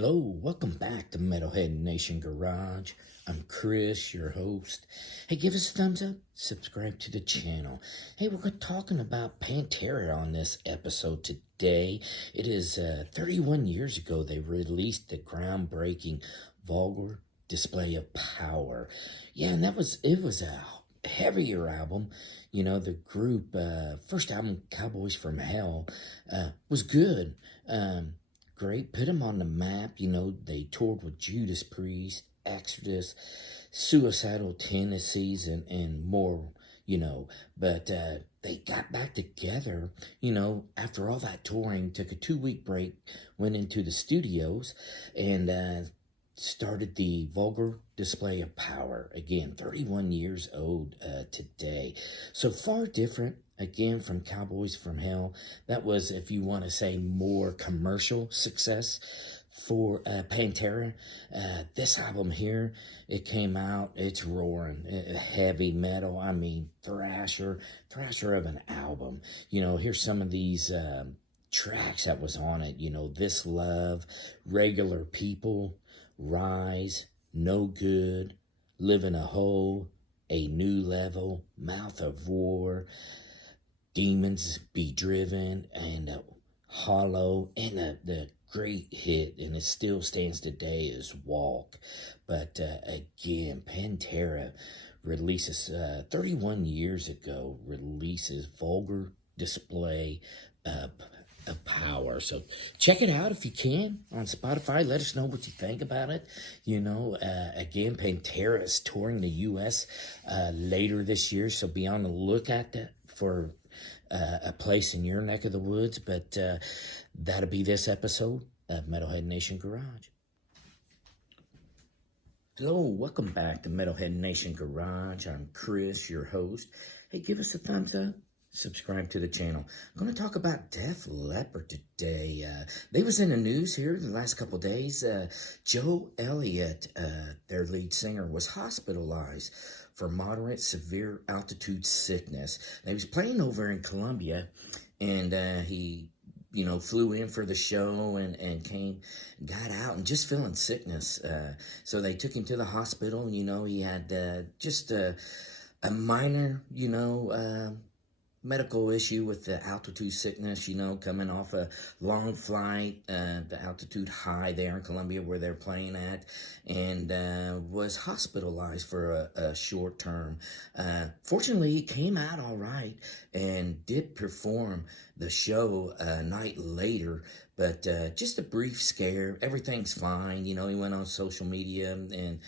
Hello, welcome back to Metalhead Nation Garage. I'm Chris, your host. Hey, give us a thumbs up, subscribe to the channel. Hey, we're talking about Pantera on this episode today. It is 31 years ago they released the groundbreaking Vulgar Display of Power. Yeah, and it was a heavier album. You know, the group, first album, Cowboys from Hell, was good. Great, put them on the map. You know, they toured with Judas Priest, Exodus, Suicidal Tendencies, and more, but they got back together, after all that touring, took a 2-week break, went into the studios, and started the Vulgar Display of Power. Again, 31 years old today. So far different, again, from Cowboys from Hell. That was, if you want to say, more commercial success for Pantera. This album here, it came out, it's roaring, heavy metal. I mean, thrasher of an album. You know, here's some of these tracks that was on it. You know, This Love, Regular People, Rise, No Good, Live in a Hole, A New Level, Mouth of War, Demons Be Driven, and Hollow, and the great hit, and it still stands today, is Walk. But again, Pantera releases, 31 years ago, releases Vulgar Display of Power. So check it out if you can on Spotify. Let us know what you think about it. You know, again, Pantera is touring the U.S. Later this year, so be on the lookout for a place in your neck of the woods. But that'll be this episode of Metalhead Nation Garage. Hello, welcome back to Metalhead Nation Garage. I'm Chris, your host. Hey, give us a thumbs up, subscribe to the channel. I'm going to talk about Leppard today. They was in the news here the last couple of days. Joe Elliott, their lead singer, was hospitalized for moderate severe altitude sickness. They was playing over in Colombia, and he flew in for the show and got out and just feeling sickness. So they took him to the hospital. You know, he had just a minor, medical issue with the altitude sickness, coming off a long flight, the altitude high there in Colombia where they're playing at, and was hospitalized for a short term. Fortunately, he came out all right and did perform the show a night later, but just a brief scare. Everything's fine. He went on social media and,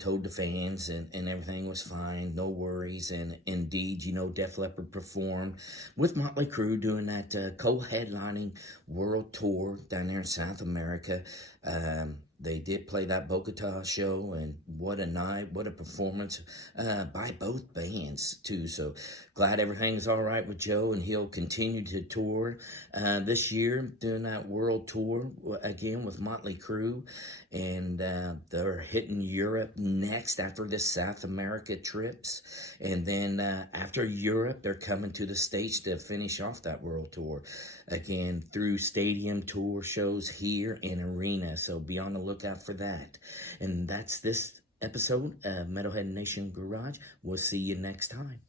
told the fans and everything was fine. No worries. And indeed, Def Leppard performed with Motley Crue doing that co-headlining world tour down there in South America. They did play that Bogota show, and what a night, what a performance by both bands, too. So glad everything's all right with Joe, and he'll continue to tour this year, doing that world tour again with Motley Crue. And they're hitting Europe next after the South America trips. And then after Europe, they're coming to the States to finish off that world tour. Again, through stadium tour shows here in arena. So be on the lookout for that. And that's this episode of Metalhead Nation Garage. We'll see you next time.